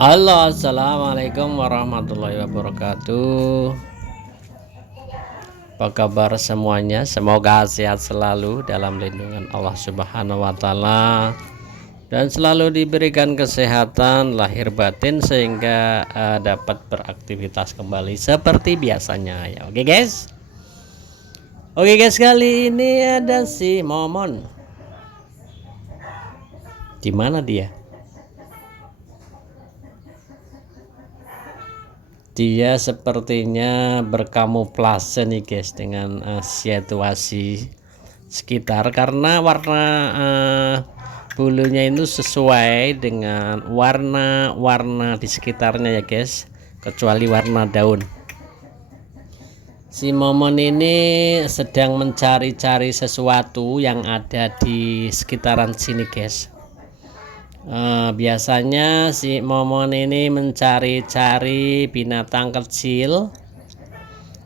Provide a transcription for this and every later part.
Halo, assalamualaikum warahmatullahi wabarakatuh. Apa kabar semuanya? Semoga sehat selalu dalam lindungan Allah Subhanahu wa Ta'ala, dan selalu diberikan kesehatan lahir batin sehingga dapat beraktivitas kembali seperti biasanya ya. Oke guys, kali ini ada si Momon. Di mana dia? Dia sepertinya berkamuflase nih guys dengan situasi sekitar, karena warna bulunya itu sesuai dengan warna-warna di sekitarnya ya guys, kecuali warna daun. Si Momon ini sedang mencari-cari sesuatu yang ada di sekitaran sini guys. Biasanya si Momon ini mencari-cari binatang kecil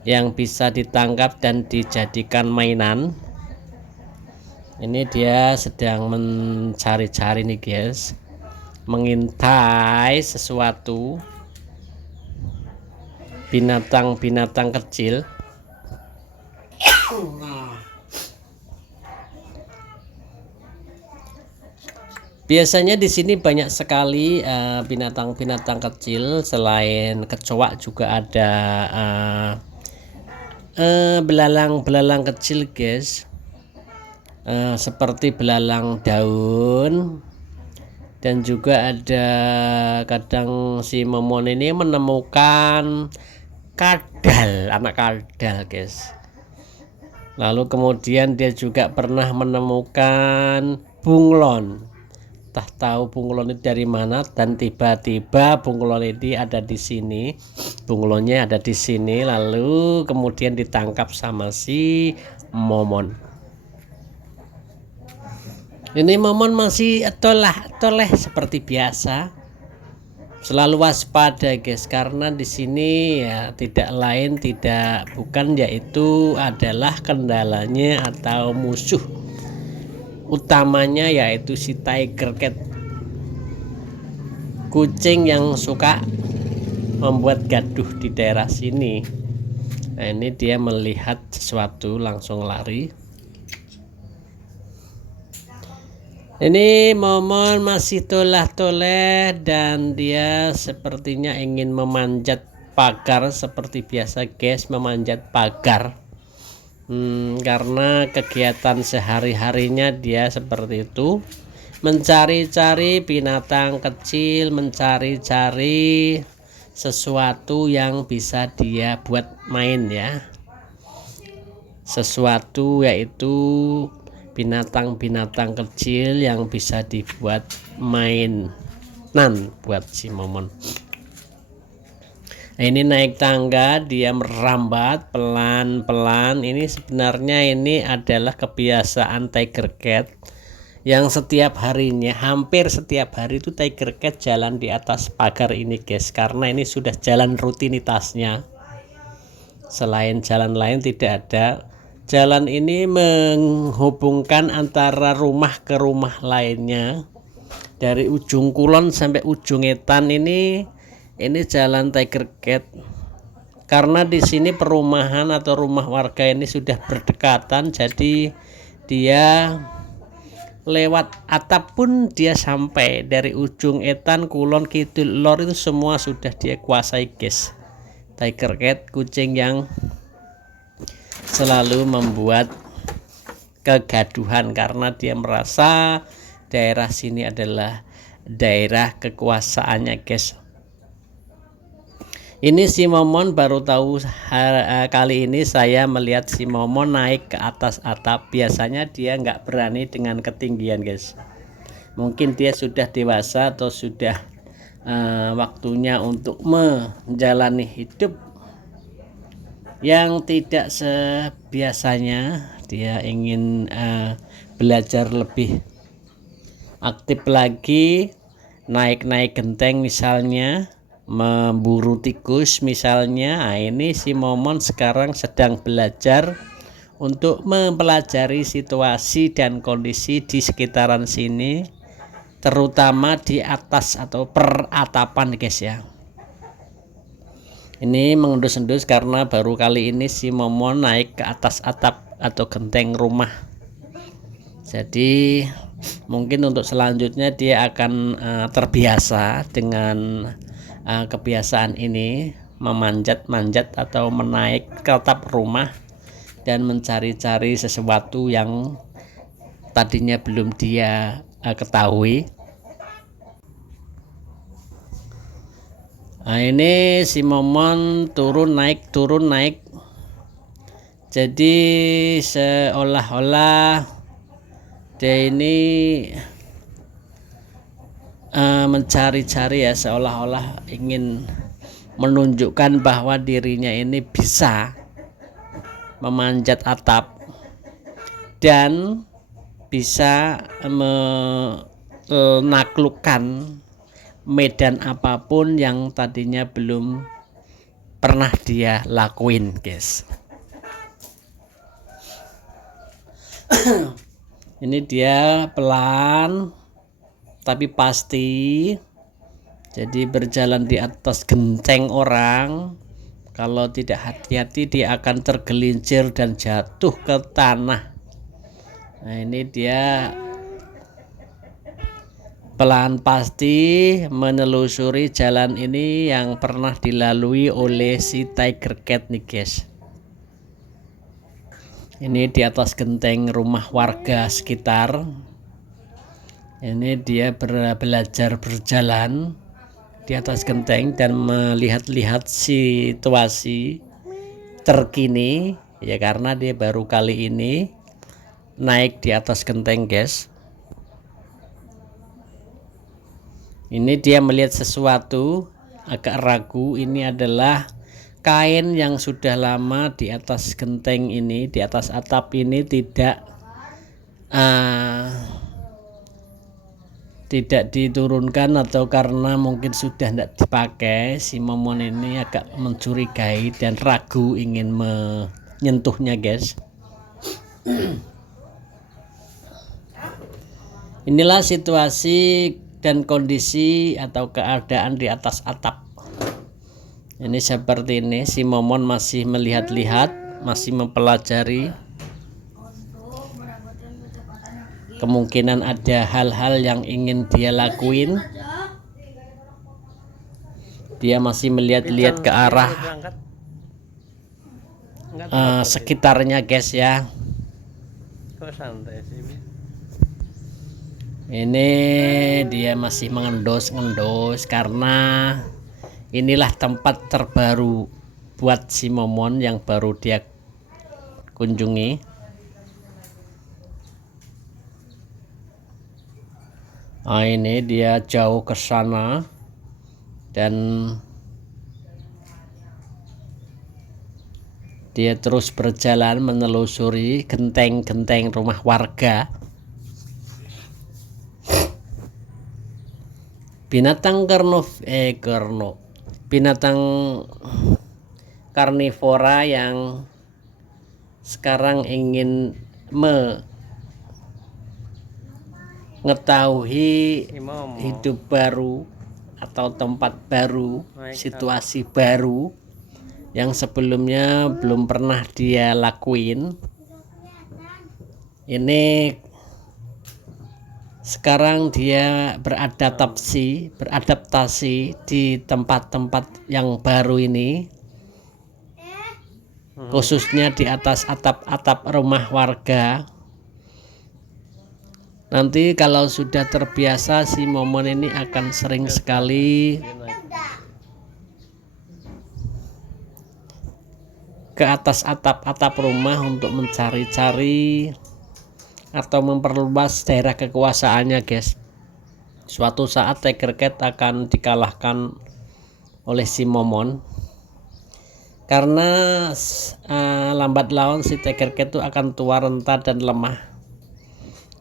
yang bisa ditangkap dan dijadikan mainan. Ini dia sedang mencari-cari nih guys, mengintai sesuatu binatang-binatang kecil. Biasanya di sini banyak sekali binatang-binatang kecil. Selain kecoa juga ada belalang-belalang kecil guys, seperti belalang daun. Dan juga ada kadang si Momon ini menemukan kadal, anak kadal guys. Lalu kemudian dia juga pernah menemukan bunglon. Tak tahu bunglon itu dari mana, dan tiba-tiba bunglon ini ada di sini, bunglonnya ada di sini, lalu kemudian ditangkap sama si Momon. Ini Momon masih toleh seperti biasa, selalu waspada guys, karena di sini ya tidak lain tidak bukan yaitu adalah kendalanya atau musuh utamanya yaitu si tiger cat, kucing yang suka membuat gaduh di daerah sini. Nah, ini dia melihat sesuatu langsung lari. Ini Momon masih toleh dan dia sepertinya ingin memanjat pagar seperti biasa guys, memanjat pagar. Karena kegiatan sehari-harinya dia seperti itu, mencari-cari binatang kecil, mencari-cari sesuatu yang bisa dia buat main ya, sesuatu yaitu binatang-binatang kecil yang bisa dibuat mainan buat si Momon. Nah, ini naik tangga, dia merambat pelan-pelan. Ini sebenarnya ini adalah kebiasaan tiger cat yang setiap harinya, hampir setiap hari itu tiger cat jalan di atas pagar ini guys, karena ini sudah jalan rutinitasnya. Selain jalan lain tidak ada. Jalan ini menghubungkan antara rumah ke rumah lainnya, dari ujung kulon sampai ujung etan. Ini jalan tiger cat, karena di sini perumahan atau rumah warga ini sudah berdekatan, jadi dia lewat atap pun dia sampai. Dari ujung etan, kulon, kidul, lor itu semua sudah dia kuasai guys. Tiger cat, kucing yang selalu membuat kegaduhan karena dia merasa daerah sini adalah daerah kekuasaannya guys. Ini si Momon baru tahu kali ini saya melihat si Momon naik ke atas atap. Biasanya dia nggak berani dengan ketinggian guys. Mungkin dia sudah dewasa atau sudah waktunya untuk menjalani hidup yang tidak sebiasanya. Dia ingin belajar lebih aktif lagi, naik-naik genteng misalnya, memburu tikus misalnya. Nah, ini si Momon sekarang sedang belajar untuk mempelajari situasi dan kondisi di sekitaran sini terutama di atas atau peratapan guys ya. Ini mengendus-endus karena baru kali ini si Momon naik ke atas atap atau genteng rumah. Jadi mungkin untuk selanjutnya dia akan terbiasa dengan kebiasaan ini, memanjat-manjat atau menaik ke atap rumah dan mencari-cari sesuatu yang tadinya belum dia ketahui. Nah, ini si Momon turun naik. Jadi seolah-olah dia ini mencari-cari ya, seolah-olah ingin menunjukkan bahwa dirinya ini bisa memanjat atap dan bisa menaklukkan medan apapun yang tadinya belum pernah dia lakuin guys. Ini dia pelan tapi pasti, jadi berjalan di atas genteng orang. Kalau tidak hati-hati dia akan tergelincir dan jatuh ke tanah. Nah, ini dia pelan pasti menelusuri jalan ini yang pernah dilalui oleh si Tiger Cat nih guys. Ini di atas genteng rumah warga sekitar. Ini dia belajar berjalan di atas genteng dan melihat-lihat situasi terkini ya, karena dia baru kali ini naik di atas genteng guys. Ini dia melihat sesuatu, agak ragu. Ini adalah kain yang sudah lama di atas genteng ini, di atas atap ini tidak diturunkan, atau karena mungkin sudah tidak dipakai. Si Momon ini agak mencurigai dan ragu ingin menyentuhnya guys. Inilah situasi dan kondisi atau keadaan di atas atap. Ini seperti ini, si Momon masih melihat-lihat, masih mempelajari. Kemungkinan ada hal-hal yang ingin dia lakuin. Dia masih melihat-lihat ke arah sekitarnya guys ya. Ini dia masih mengendus karena inilah tempat terbaru buat si Momon yang baru dia kunjungi. Nah, ini dia jauh ke sana dan dia terus berjalan menelusuri genteng-genteng rumah warga. Binatang binatang karnivora yang sekarang ingin mengetahui hidup baru atau tempat baru, situasi baru yang sebelumnya belum pernah dia lakuin. Ini sekarang dia beradaptasi di tempat-tempat yang baru ini, khususnya di atas atap-atap rumah warga. Nanti kalau sudah terbiasa, si Momon ini akan sering sekali ke atas atap-atap rumah untuk mencari-cari atau memperluas daerah kekuasaannya guys. Suatu saat Tiger Cat akan dikalahkan oleh si Momon, karena lambat laun si Tiger Cat itu akan tua renta dan lemah,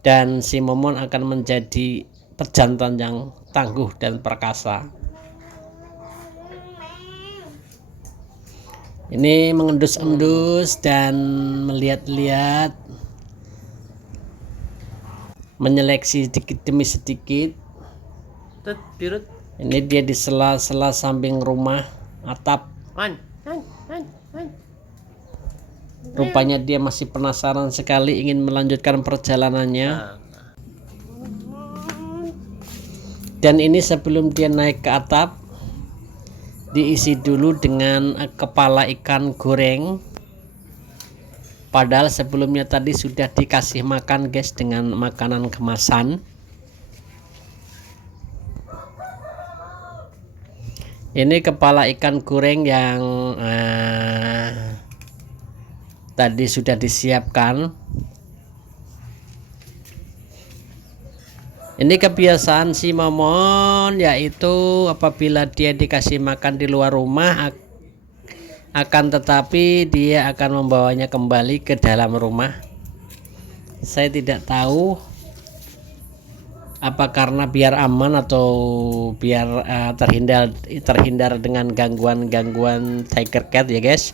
dan si Momon akan menjadi pejantan yang tangguh dan perkasa. Ini mengendus-endus dan melihat-lihat, menyeleksi sedikit demi sedikit Ini dia di sela-sela samping rumah atap. Rupanya dia masih penasaran sekali ingin melanjutkan perjalanannya. Dan ini sebelum dia naik ke atap, diisi dulu dengan kepala ikan goreng. Padahal sebelumnya tadi sudah dikasih makan guys dengan makanan kemasan. Ini kepala ikan goreng yang tadi sudah disiapkan. Ini kebiasaan si Momon, yaitu apabila dia dikasih makan di luar rumah, akan tetapi dia akan membawanya kembali ke dalam rumah. Saya tidak tahu apa karena biar aman atau biar terhindar dengan gangguan tiger cat ya guys.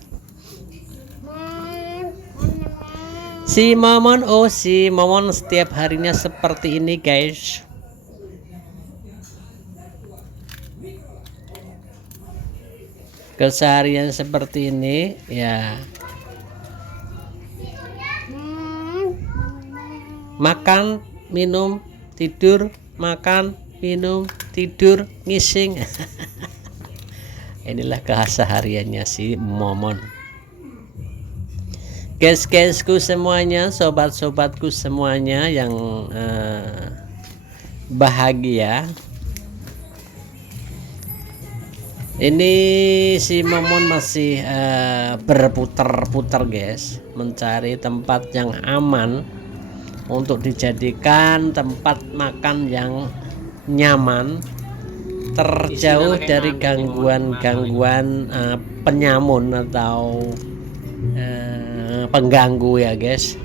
Si Momon setiap harinya seperti ini guys. Keseharian seperti ini ya. Makan, minum, tidur, makan, minum, tidur, ngising. Inilah kesehariannya si Momon. Guys-guysku semuanya, sobat-sobatku semuanya yang bahagia. Ini si Momon masih berputar-putar guys, mencari tempat yang aman untuk dijadikan tempat makan yang nyaman, terjauh dari gangguan penyamun atau pengganggu ya guys.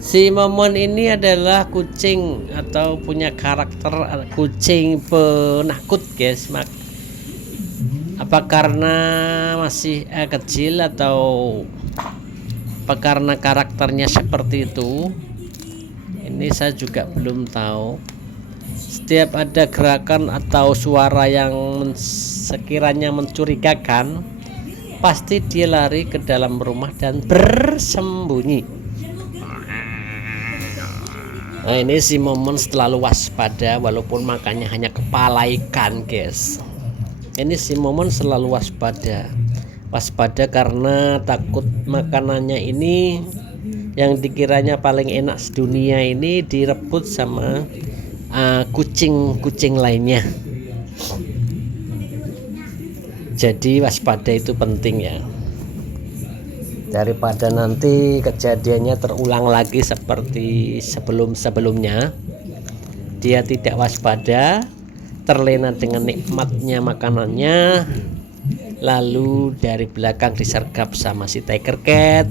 Si Momon ini adalah kucing atau punya karakter kucing penakut guys. Apa karena masih kecil atau apa karena karakternya seperti itu? Ini saya juga belum tahu. Setiap ada gerakan atau suara yang sekiranya mencurigakan, pasti dia lari ke dalam rumah dan bersembunyi. Nah, ini si Momon selalu waspada walaupun makannya hanya kepala ikan guys. Ini si Momon selalu waspada karena takut makanannya ini yang dikiranya paling enak sedunia ini direbut sama kucing-kucing lainnya. Jadi waspada itu penting ya, daripada nanti kejadiannya terulang lagi seperti sebelum-sebelumnya. Dia tidak waspada, terlena dengan nikmatnya makanannya, lalu dari belakang disergap sama si tiger cat.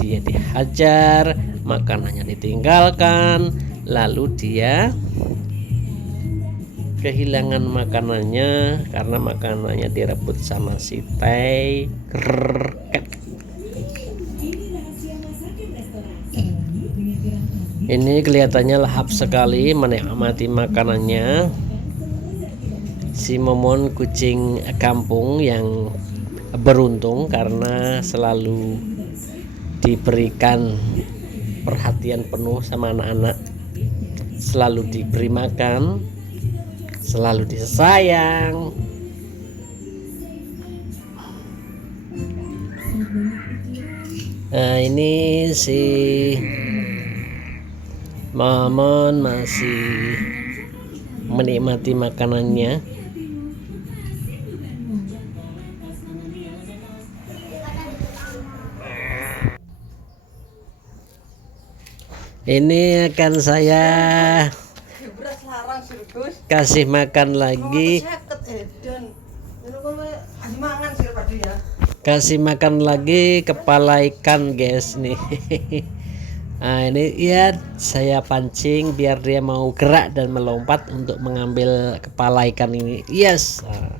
Dia dihajar, makanannya ditinggalkan, lalu dia kehilangan makanannya karena makanannya direbut sama si tiger cat. Ini kelihatannya lahap sekali menikmati makanannya. Si Momon kucing kampung yang beruntung karena selalu diberikan perhatian penuh sama anak-anak, selalu diberi makan, selalu disayang. Nah, ini si Momon masih menikmati makanannya. Ini akan saya kasih makan lagi. Kasih makan lagi kepala ikan guys nih. Nah, ini ya saya pancing biar dia mau gerak dan melompat untuk mengambil kepala ikan ini. Yes. Nah,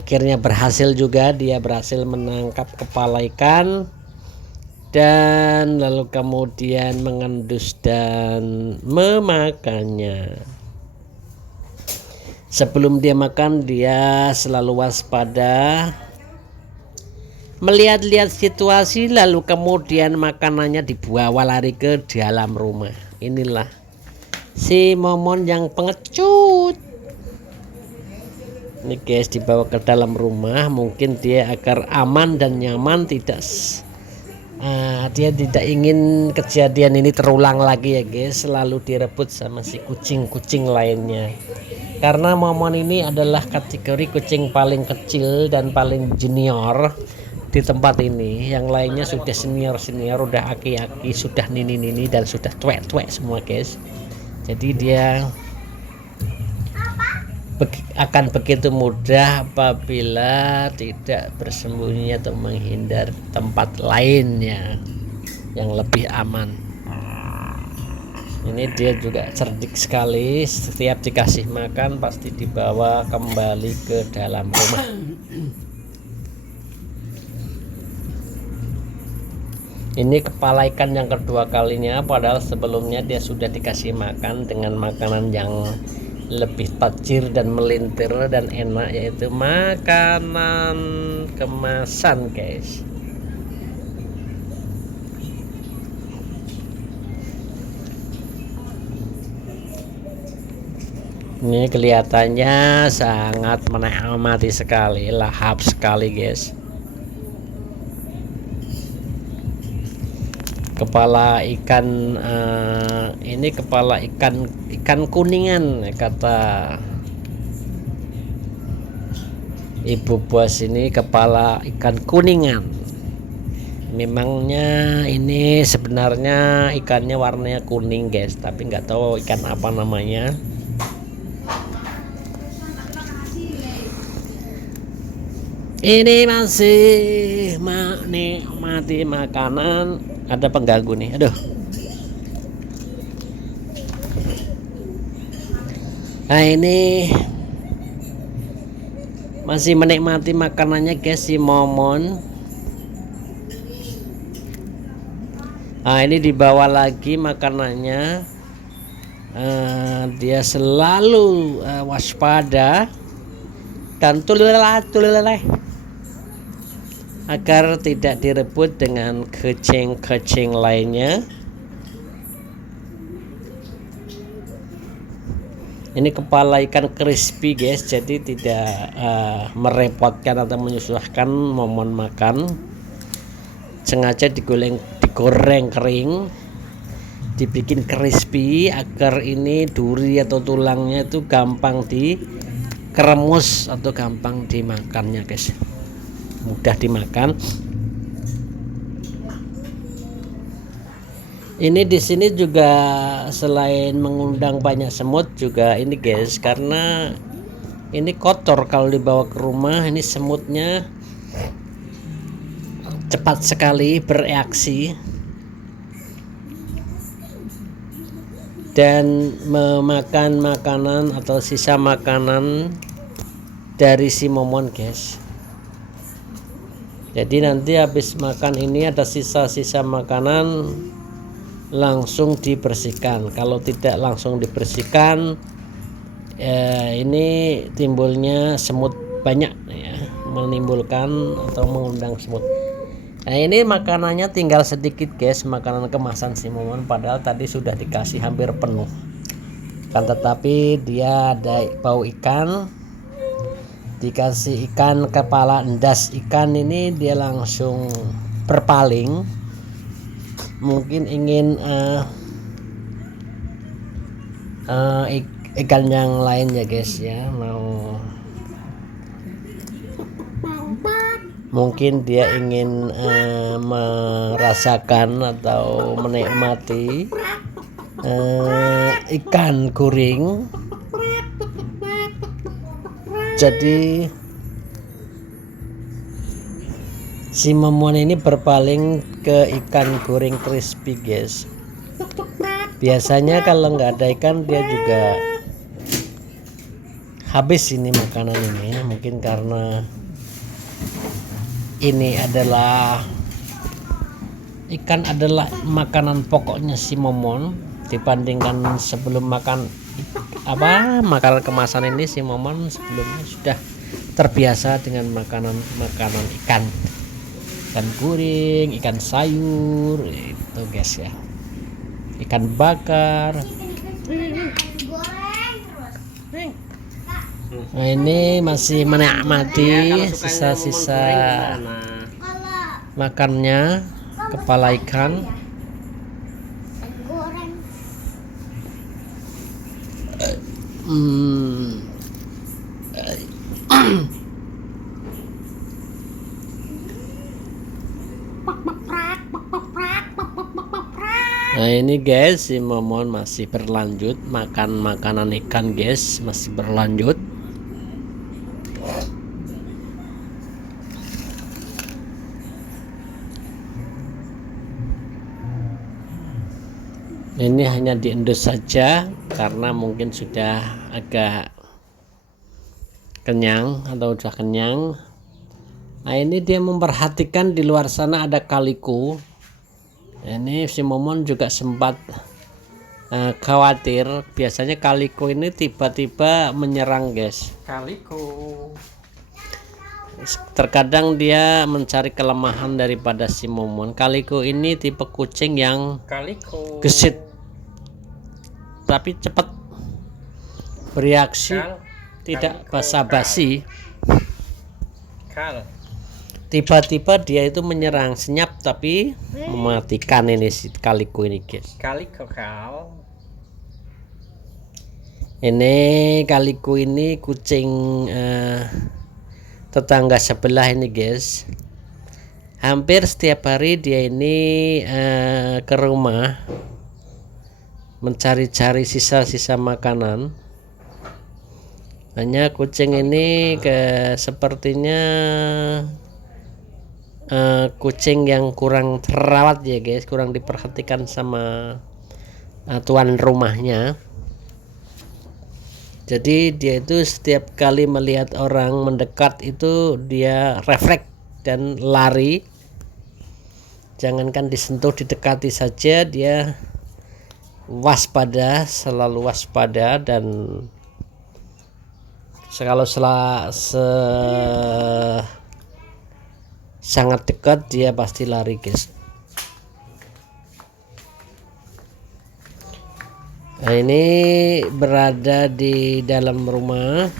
akhirnya berhasil juga, dia berhasil menangkap kepala ikan. dan lalu kemudian mengendus dan memakannya. Sebelum dia makan, dia selalu waspada, melihat-lihat situasi, lalu kemudian makanannya dibawa lari ke dalam rumah. Inilah si momon yang pengecut. Ini guys, dibawa ke dalam rumah, mungkin dia agar aman dan nyaman, dia tidak ingin kejadian ini terulang lagi ya guys. Selalu direbut sama si kucing-kucing lainnya, karena momon ini adalah kategori kucing paling kecil dan paling junior di tempat ini. Yang lainnya sudah senior, udah aki-aki, sudah nini-nini, dan sudah tuek-tuek semua guys. Jadi dia akan begitu mudah apabila tidak bersembunyi atau menghindar tempat lainnya yang lebih aman. Ini dia juga cerdik sekali, setiap dikasih makan pasti dibawa kembali ke dalam rumah. Ini kepala ikan yang kedua kalinya, padahal sebelumnya dia sudah dikasih makan dengan makanan yang lebih tajir dan melintir dan enak, yaitu makanan kemasan guys. Ini kelihatannya sangat menikmati sekali, lahap sekali guys. Kepala ikan ini kepala ikan kuningan, kata ibu bos. Ini kepala ikan kuningan. Memangnya ini sebenarnya ikannya warnanya kuning guys, tapi nggak tahu ikan apa namanya. Ini masih menikmati makanan. Ada pengganggu nih, aduh. Nah ini masih menikmati makanannya guys, si momon. Nah ini dibawa lagi makanannya. Dia selalu waspada dan tuleleh agar tidak direbut dengan kucing-kucing lainnya. Ini kepala ikan crispy guys, jadi tidak merepotkan atau menyusahkan momon makan. Sengaja digoreng kering, dibikin crispy agar ini duri atau tulangnya itu gampang dikeremus atau gampang dimakannya guys, mudah dimakan. Ini di sini juga selain mengundang banyak semut juga ini guys, karena ini kotor kalau dibawa ke rumah. Ini semutnya cepat sekali bereaksi dan memakan makanan atau sisa makanan dari si momon guys. Jadi nanti habis makan ini ada sisa-sisa makanan, langsung dibersihkan. Kalau tidak langsung dibersihkan, ini timbulnya semut banyak ya, menimbulkan atau mengundang semut. Nah ini makanannya tinggal sedikit guys, makanan kemasan si momon, padahal tadi sudah dikasih hampir penuh. Kan tetapi dia ada bau ikan, dikasih ikan kepala endas ikan, ini dia langsung berpaling, mungkin ingin ikan yang lain ya guys ya, mungkin dia ingin merasakan atau menikmati ikan guring. Jadi si momon ini berpaling ke ikan goreng crispy guys. Biasanya kalau nggak ada ikan dia juga habis ini makanan ini, mungkin karena ini adalah ikan adalah makanan pokoknya si Momon. Dibandingkan sebelum makan makanan kemasan ini, si Momon sebelumnya sudah terbiasa dengan makanan ikan guring, ikan sayur itu guys ya, ikan bakar. Nah, ini masih menikmati sisa-sisa makannya kepala ikan. Nah ini guys, si Momon masih berlanjut makan makanan ikan guys, masih berlanjut. Ini hanya diendus saja karena mungkin sudah agak kenyang atau sudah kenyang. Nah ini dia memperhatikan di luar sana ada kaliko. Ini si Momon juga sempat khawatir. Biasanya kaliko ini tiba-tiba menyerang guys. Kaliko. Terkadang dia mencari kelemahan daripada si Momon. Kaliko ini tipe kucing yang gesit, tapi cepat bereaksi, tidak basa-basi. Tiba-tiba dia itu menyerang, senyap tapi mematikan ini si kaliko ini guys. Ini kaliko ini kucing tetangga sebelah ini guys. Hampir setiap hari dia ini ke rumah mencari-cari sisa-sisa makanan. Hanya kucing ini sepertinya kucing yang kurang terawat ya guys, kurang diperhatikan sama tuan rumahnya. Jadi dia itu setiap kali melihat orang mendekat itu dia refleks dan lari. Jangankan disentuh, didekati saja dia waspada, selalu waspada, dan sangat dekat dia pasti lari guys. Nah, ini berada di dalam rumah.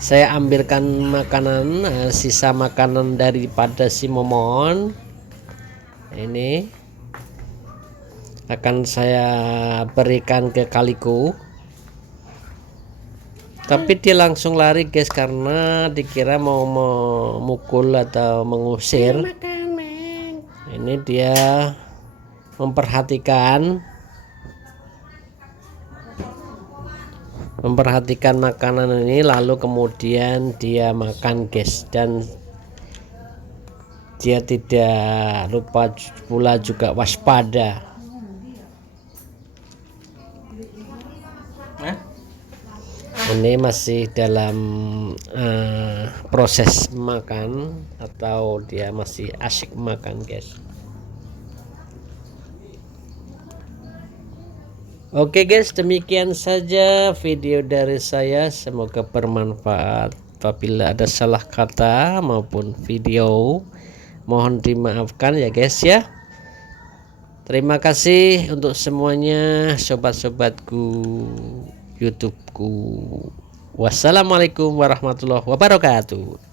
Saya ambilkan makanan, sisa makanan daripada si Momon. Ini akan saya berikan ke kaliko. Tapi dia langsung lari guys karena dikira mau memukul atau mengusir. Ini dia memperhatikan makanan ini, lalu kemudian dia makan guys, dan dia tidak lupa pula juga waspada. Ini masih dalam proses makan atau dia masih asyik makan guys. Oke guys, demikian saja video dari saya, semoga bermanfaat. Apabila ada salah kata maupun video, mohon dimaafkan ya guys ya. Terima kasih untuk semuanya sobat-sobatku YouTubeku. Wassalamualaikum warahmatullahi wabarakatuh.